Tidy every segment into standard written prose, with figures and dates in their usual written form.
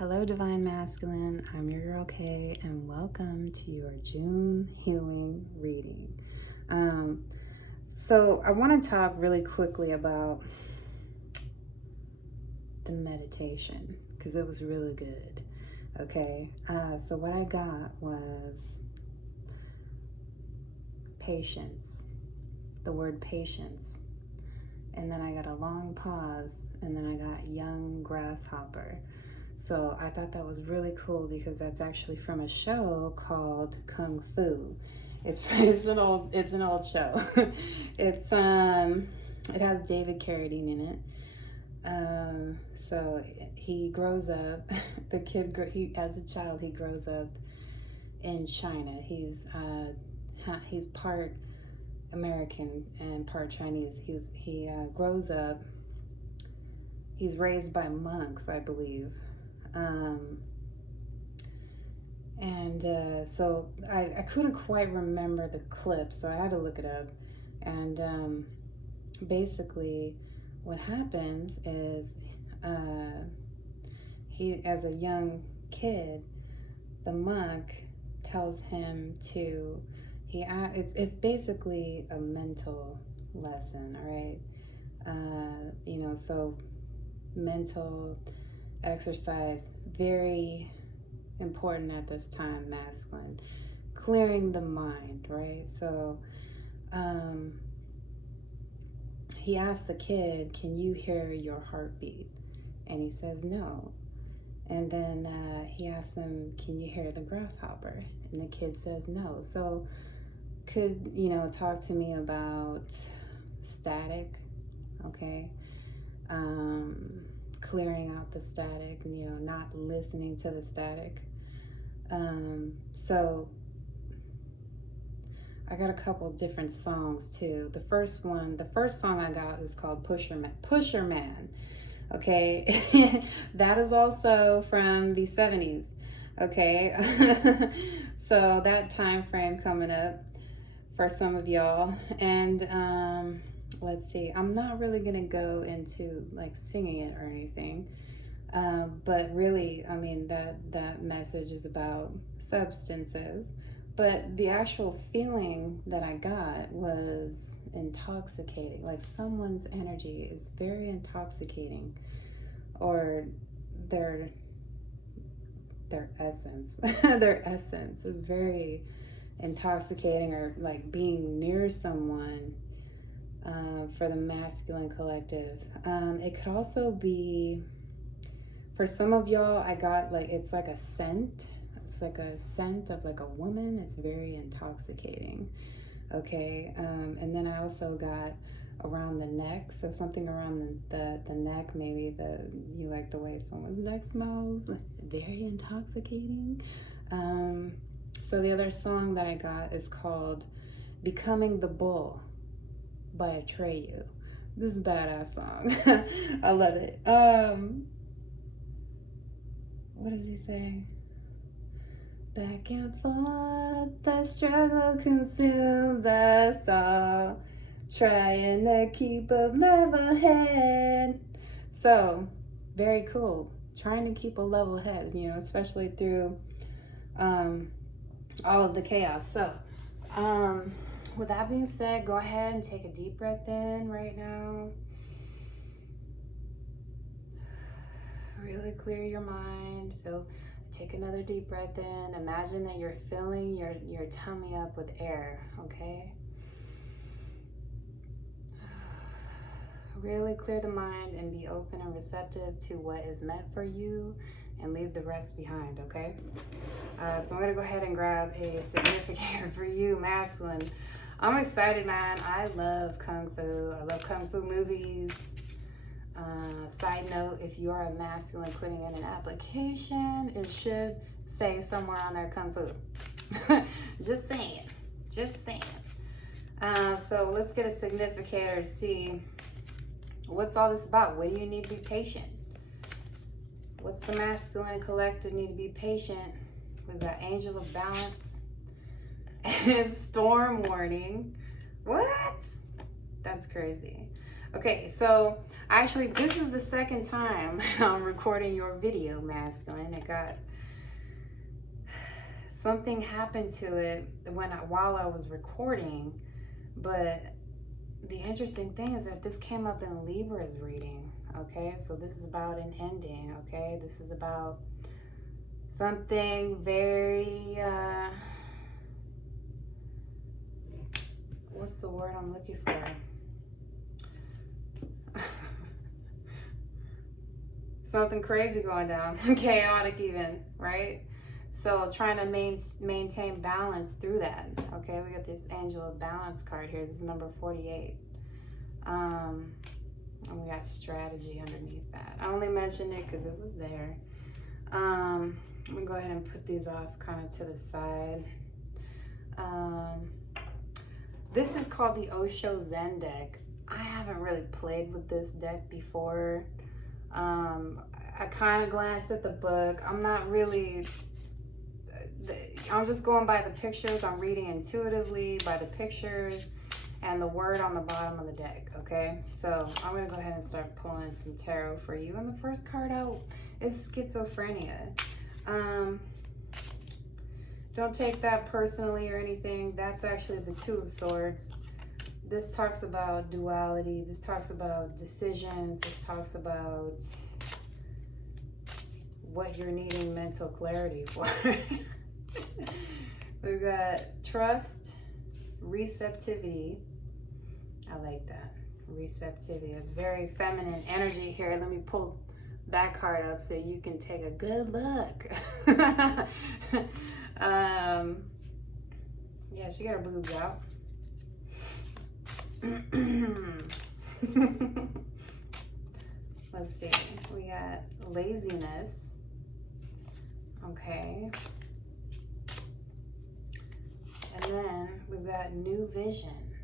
Hello, Divine Masculine. I'm your girl Kay, and welcome to your June healing reading. So I want to talk really quickly about the meditation because it was really good. Okay, so what I got was patience, the word patience, and then I got a long pause, and then I got young grasshopper. So I thought that was really cool because that's actually from a show called Kung Fu. It's an old show. It has David Carradine in it. So he grows up. As a child he grows up in China. He's part American and part Chinese. He grows up. He's raised by monks, I believe. So I couldn't quite remember the clip, so I had to look it up. And basically, what happens is he, as a young kid, the monk tells him to. It's basically a mental lesson, right? So mental exercise, very important at this time, masculine. Clearing the mind, right? So he asks the kid, can you hear your heartbeat? And he says no. And then he asks him, can you hear the grasshopper? And the kid says no. So could talk to me about static, okay? Clearing out the static, not listening to the static. So I got a couple different songs too. The first song I got is called Pusher Man. Okay, that is also from the 70s. Okay, so that time frame coming up for some of y'all. And let's see, I'm not really gonna go into like singing it or anything, but really, I mean, that message is about substances, but the actual feeling that I got was intoxicating. Like someone's energy is very intoxicating, or their essence their essence is very intoxicating, or like being near someone. For the masculine collective, it could also be, for some of y'all, I got like, it's like a scent. It's like a scent of like a woman. It's very intoxicating. Okay. And then I also got around the neck. So something around the neck, maybe you like the way someone's neck smells. Very intoxicating. So the other song that I got is called Becoming the Bull by Atreyu. This is a badass song. I love it. What does he say? Back and forth, the struggle consumes us all, trying to keep a level head. So, very cool. Trying to keep a level head, especially through all of the chaos. So, with that being said, go ahead and take a deep breath in right now. Really clear your mind. Take another deep breath in. Imagine that you're filling your tummy up with air, okay? Really clear the mind and be open and receptive to what is meant for you, and leave the rest behind, okay? So I'm gonna go ahead and grab a significator for you, masculine. I'm excited, man. I love Kung Fu. I love Kung Fu movies. Side note, if you are a masculine putting in an application, it should say somewhere on there Kung Fu. Just saying. So let's get a significator to see what's all this about. What do you need to be patient? What's the masculine collective need to be patient? We've got Angel of Balance and Storm Warning. What? That's crazy. Okay, so actually this is the second time I'm recording your video, masculine. It got, something happened to it while I was recording, but the interesting thing is that this came up in Libra's reading. Okay, so this is about an ending. Okay, this is about something very what's the word I'm looking for? Something crazy going down, chaotic even, right? So trying to maintain balance through that. Okay, we got this Angel of Balance card here. This is number 48. And we got strategy underneath that. I only mentioned it because it was there. I'm gonna go ahead and put these off kind of to the side. This is called the Osho Zen deck. I haven't really played with this deck before. I kind of glanced at the book. I'm not really, I'm just going by the pictures. I'm reading intuitively by the pictures and the word on the bottom of the deck, okay? So I'm gonna go ahead and start pulling some tarot for you. And the first card out is schizophrenia. Don't take that personally or anything. That's actually the Two of Swords. This talks about duality. This talks about decisions. This talks about what you're needing mental clarity for. We've got trust, receptivity. I like that. Receptivity. It's very feminine energy here. Let me pull that card up so you can take a good look. Yeah, she got her boobs out. Let's see. We got laziness. Okay. And then we've got new vision.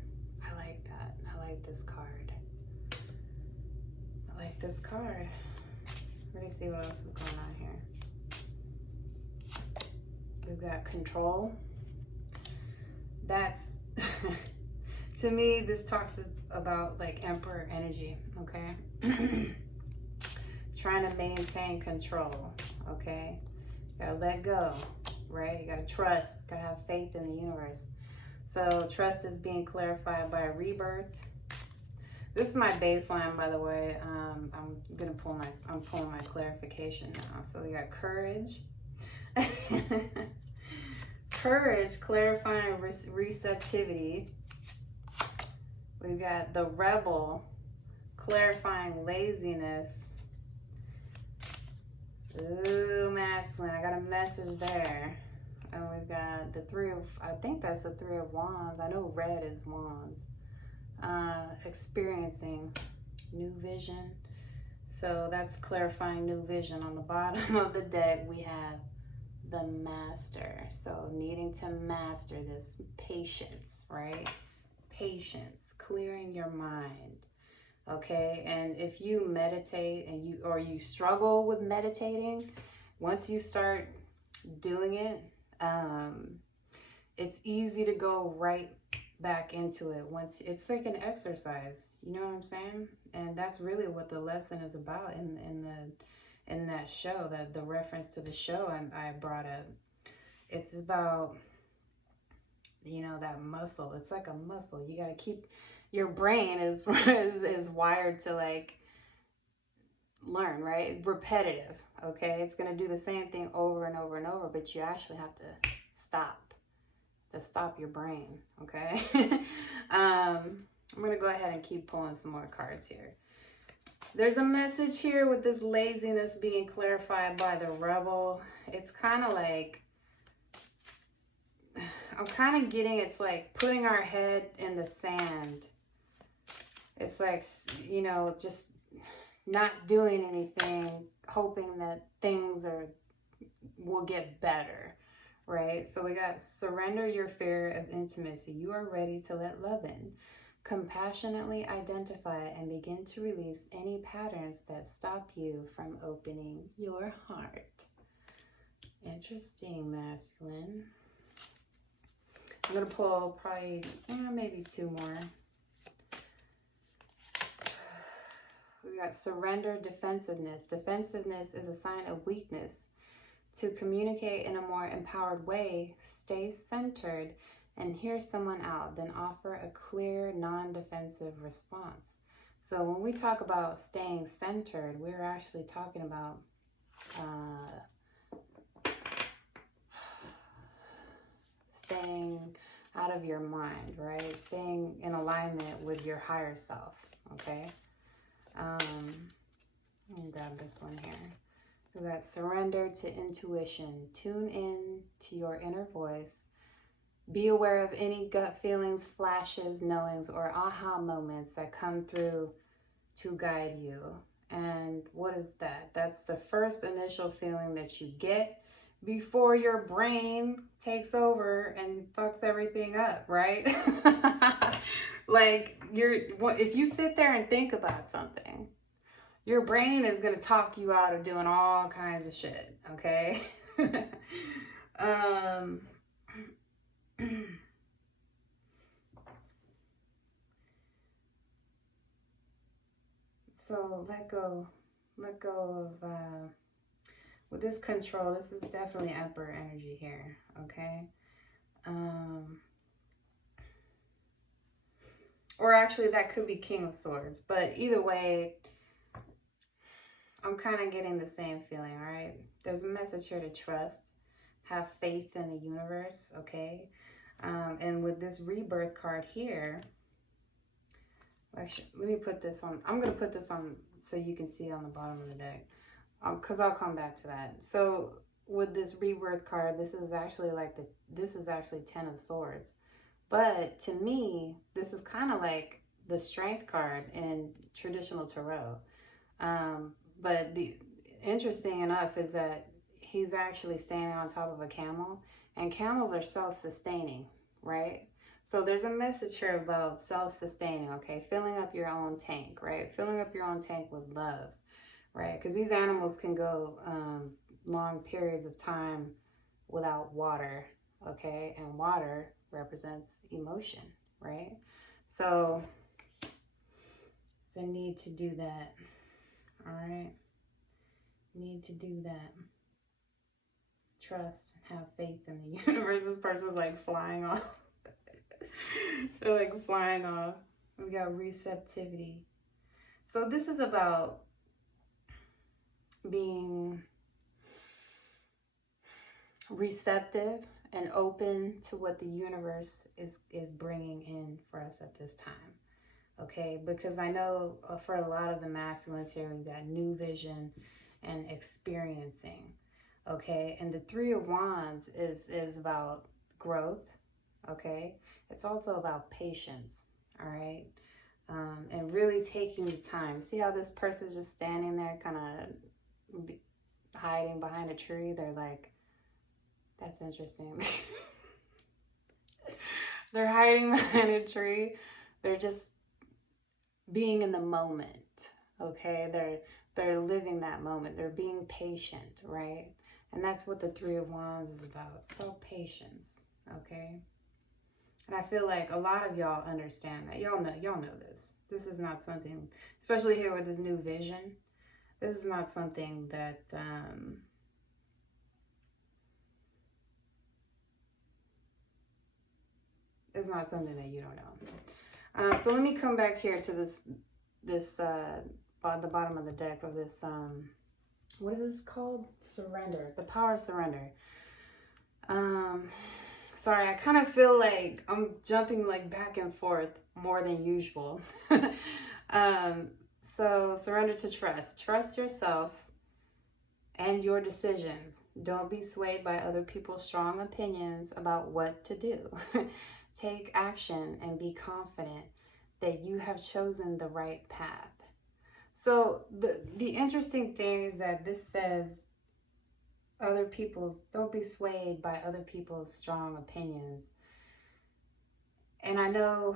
I like that. I like this card. I like this card. Let me see what else is going on here. We've got control. That's, to me, this talks about like Emperor energy, okay? Trying to maintain control, okay? You gotta let go, right? You gotta trust, gotta have faith in the universe. So trust is being clarified by a rebirth. This is my baseline, by the way. I'm pulling my clarification now. So we got courage. Courage, clarifying receptivity. We've got the rebel, clarifying laziness. Ooh, masculine. I got a message there. And we've got the I think that's the Three of Wands. I know red is wands. Experiencing new vision. So that's clarifying new vision. On the bottom of the deck, we have the Master. So needing to master this patience, right? Patience, clearing your mind. Okay, and if you meditate and you struggle with meditating, once you start doing it, it's easy to go right back into it. Once it's like an exercise, you know what I'm saying? And that's really what the lesson is about in that show, that the reference to the show I brought up. It's about, you know, that muscle. It's like a muscle. You got to keep, your brain is wired to like learn, right? Repetitive, okay? It's going to do the same thing over and over and over, but you actually have to stop your brain, okay? I'm going to go ahead and keep pulling some more cards here. There's a message here with this laziness being clarified by the rebel. It's kind of like, I'm kind of getting, it's like putting our head in the sand. It's like, you know, just not doing anything, hoping that things will get better, right? So we got surrender your fear of intimacy. You are ready to let love in. Compassionately identify and begin to release any patterns that stop you from opening your heart. Interesting, masculine. I'm going to pull probably maybe two more. We got surrender, defensiveness. Defensiveness is a sign of weakness. To communicate in a more empowered way, stay centered and hear someone out, then offer a clear, non-defensive response. So when we talk about staying centered, we're actually talking about staying out of your mind, right? Staying in alignment with your higher self, okay? Let me grab this one here. We got surrender to intuition. Tune in to your inner voice. Be aware of any gut feelings, flashes, knowings, or aha moments that come through to guide you. And what is that? That's the first initial feeling that you get before your brain takes over and fucks everything up, right? Like, if you sit there and think about something, your brain is going to talk you out of doing all kinds of shit, okay? So let go of, with this control, this is definitely Emperor energy here, okay? Or actually that could be King of Swords, but either way, I'm kind of getting the same feeling, all right? There's a message here to trust, have faith in the universe, okay? And with this rebirth card here, actually, let me put this on. I'm going to put this on so you can see on the bottom of the deck, because I'll come back to that. So with this rebirth card, this is actually this is actually 10 of Swords. But to me, this is kind of like the Strength card in traditional tarot. But the interesting enough is that he's actually standing on top of a camel, and camels are self-sustaining, right? So there's a message here about self-sustaining, okay? Filling up your own tank, right? Filling up your own tank with love, right? Because these animals can go long periods of time without water, okay? And water represents emotion, right? So there's a need to do that, all right? Need to do that. Trust, have faith in the universe. This person's like flying off. They're like flying off. We got receptivity. So this is about being receptive and open to what the universe is bringing in for us at this time. Okay, because I know for a lot of the masculines here, we've got new vision and experiencing. Okay, and the Three of Wands is about growth. Okay, it's also about patience. All right, and really taking the time. See how this person's just standing there, kind of hiding behind a tree? They're like, that's interesting. They're hiding behind a tree. They're just being in the moment. Okay, they're living that moment. They're being patient, right? And that's what the Three of Wands is about. It's about patience, okay? And I feel like a lot of y'all understand that. Y'all know this. This is not something, especially here with this new vision, this is not something that it's not something that you don't know. So let me come back here to this the bottom of the deck of this what is this called? Surrender. The power of surrender. Sorry, I kind of feel like I'm jumping like back and forth more than usual. So surrender to trust. Trust yourself and your decisions. Don't be swayed by other people's strong opinions about what to do. Take action and be confident that you have chosen the right path. So the interesting thing is that this says don't be swayed by other people's strong opinions. And I know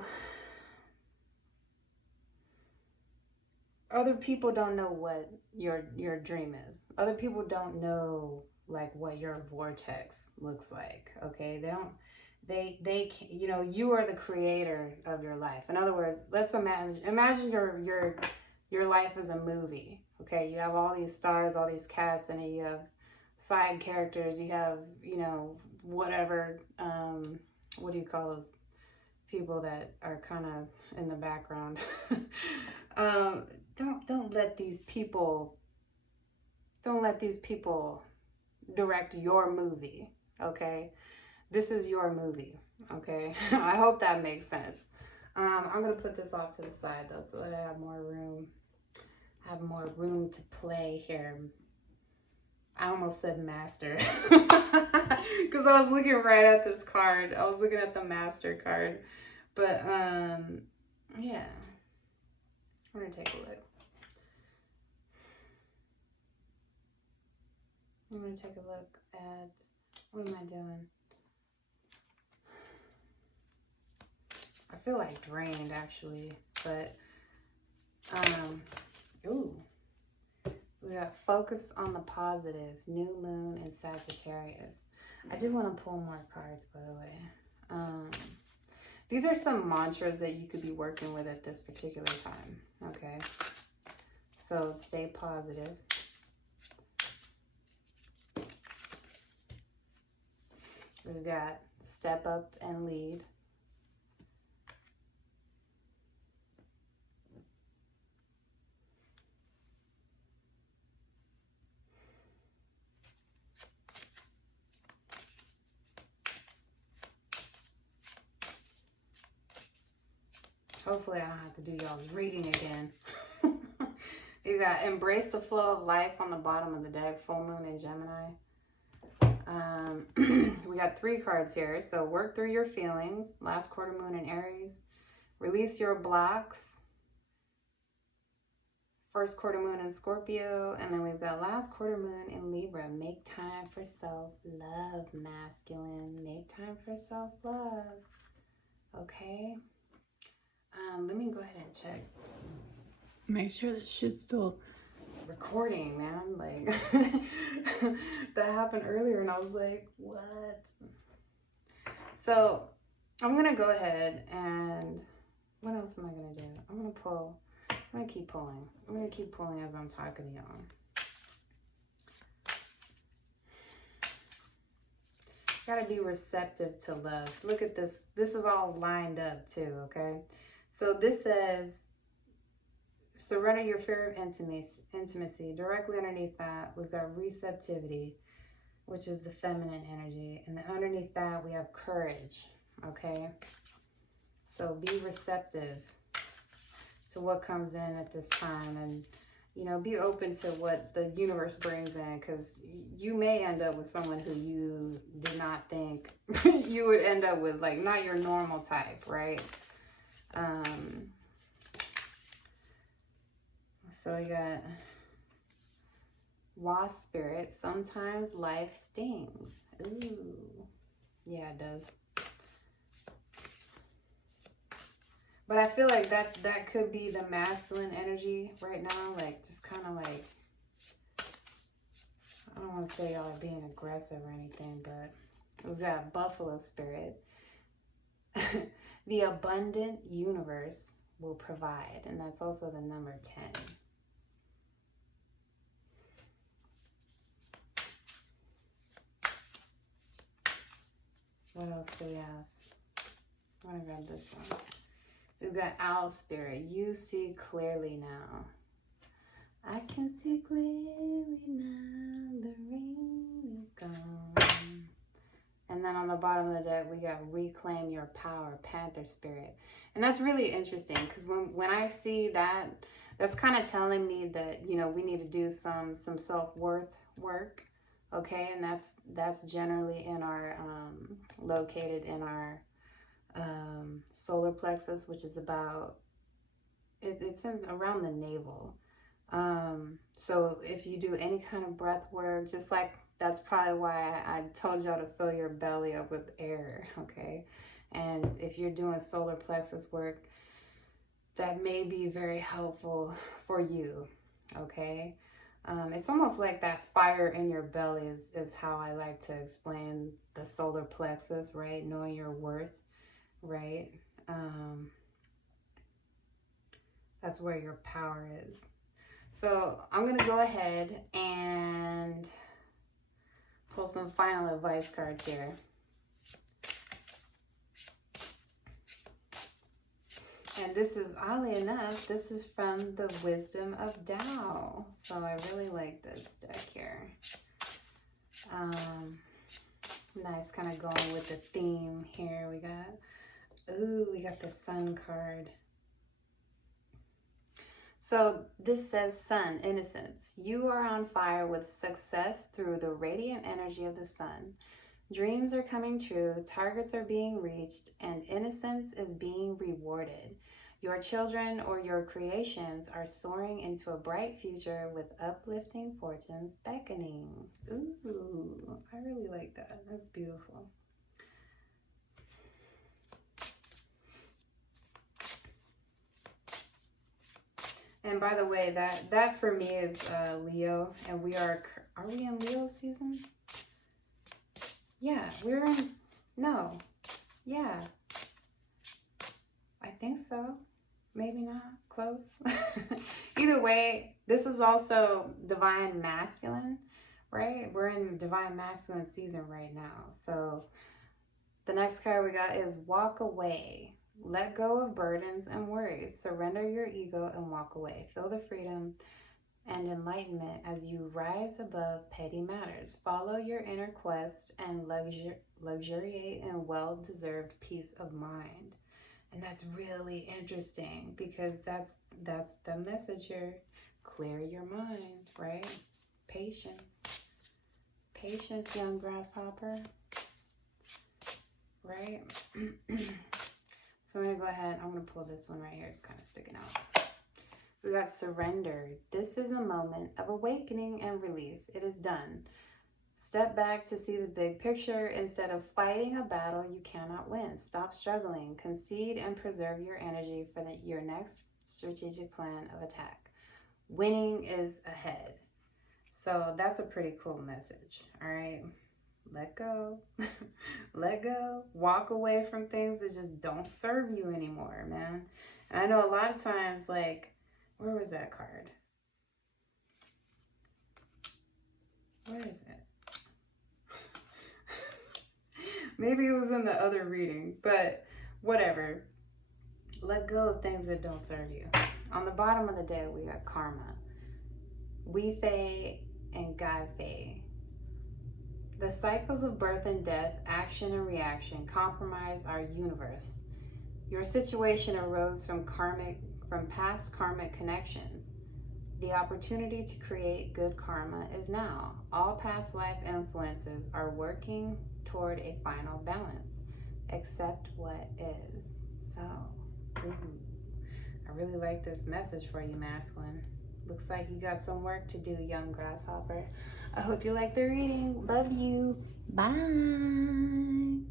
other people don't know what your dream is. Other people don't know like what your vortex looks like, okay? They you know, you are the creator of your life. In other words, let's imagine your life is a movie, okay? You have all these stars, all these casts, and you have side characters, you have, you know, whatever, what do you call those people that are kind of in the background? um, don't let these people, don't let these people direct your movie, okay? This is your movie, okay? I hope that makes sense. I'm gonna put this off to the side though, so that I have more room. To play here. I almost said master because I was looking right at this card. I was looking at the master card, but yeah. I'm gonna take a look. I'm gonna take a look at, what am I doing? I feel like drained actually, but ooh. We got focus on the positive, new moon and Sagittarius. I do want to pull more cards, by the way. These are some mantras that you could be working with at this particular time, okay? So stay positive. We've got step up and lead. Hopefully I don't have to do y'all's reading again. You got embrace the flow of life on the bottom of the deck, full moon in Gemini. We got 3 cards here. So work through your feelings, last quarter moon in Aries. Release your blocks, first quarter moon in Scorpio. And then we've got last quarter moon in Libra. Make time for self-love, masculine. Make time for self-love. Okay. Let me go ahead and check. Make sure that shit's still recording, man. Like, that happened earlier and I was like, what? So, I'm going to go ahead and, what else am I going to do? I'm going to pull, I'm going to keep pulling. I'm going to keep pulling as I'm talking to y'all. Gotta be receptive to love. Look at this. This is all lined up too, okay? So this says, surrender your fear of intimacy. Directly underneath that, we've got receptivity, which is the feminine energy. And then underneath that, we have courage, okay? So be receptive to what comes in at this time. And, you know, be open to what the universe brings in, because you may end up with someone who you did not think you would end up with, like not your normal type, right? So we got wasp spirit. Sometimes life stings. Ooh, yeah, it does. But I feel like that could be the masculine energy right now. Like, just kind of like, I don't want to say y'all are being aggressive or anything, but we've got buffalo spirit. The abundant universe will provide. And that's also the number 10. What else do we have? I'm going to grab this one. We've got owl spirit. You see clearly now. I can see clearly now. The rain is gone. And then on the bottom of the deck, we got reclaim your power, panther spirit. And that's really interesting, because when I see that, that's kind of telling me that, you know, we need to do some self-worth work. Okay, and that's generally in our located in our solar plexus, which is about it's in around the navel. So if you do any kind of breath work, just like, that's probably why I told y'all to fill your belly up with air. Okay, and if you're doing solar plexus work, that may be very helpful for you. Okay. It's almost like that fire in your belly is how I like to explain the solar plexus, right? Knowing your worth, right? That's where your power is. So I'm going to go ahead and pull some final advice cards here. And this is, oddly enough, this is from the Wisdom of Tao. So I really like this deck here. Nice, kind of going with the theme here. We got the Sun card. So this says, Sun, innocence. You are on fire with success through the radiant energy of the sun. Dreams are coming true, targets are being reached, and innocence is being rewarded. Your children or your creations are soaring into a bright future with uplifting fortunes beckoning. Ooh, I really like that. That's beautiful. And by the way, that for me is Leo, and we are we in Leo season? Yeah, we're in, no, yeah, I think so. Maybe not, close. Either way, this is also divine masculine, right? We're in divine masculine season right now. So the next card we got is walk away. Let go of burdens and worries. Surrender your ego and walk away. Feel the freedom and enlightenment as you rise above petty matters. Follow your inner quest and luxuriate in well-deserved peace of mind. And that's really interesting because that's the message here. Clear your mind, right? Patience. Patience, young grasshopper. Right? So I'm going to go ahead. I'm going to pull this one right here. It's kind of sticking out. We got surrender. This is a moment of awakening and relief. It is done. Step back to see the big picture instead of fighting a battle you cannot win. Stop struggling. Concede and preserve your energy for your next strategic plan of attack. Winning is ahead. So that's a pretty cool message. All right. Let go. Let go. Walk away from things that just don't serve you anymore, man. And I know a lot of times, like, where was that card? Where is it? Maybe it was in the other reading, but whatever. Let go of things that don't serve you. On the bottom of the deck, we got karma. We Fei and Gai Fei. The cycles of birth and death, action and reaction, compromise our universe. Your situation arose from past karmic connections. The opportunity to create good karma is now. All past life influences are working toward a final balance. Accept what is. So, I really like this message for you, masculine. Looks like you got some work to do, young grasshopper. I hope you like the reading. Love you. Bye.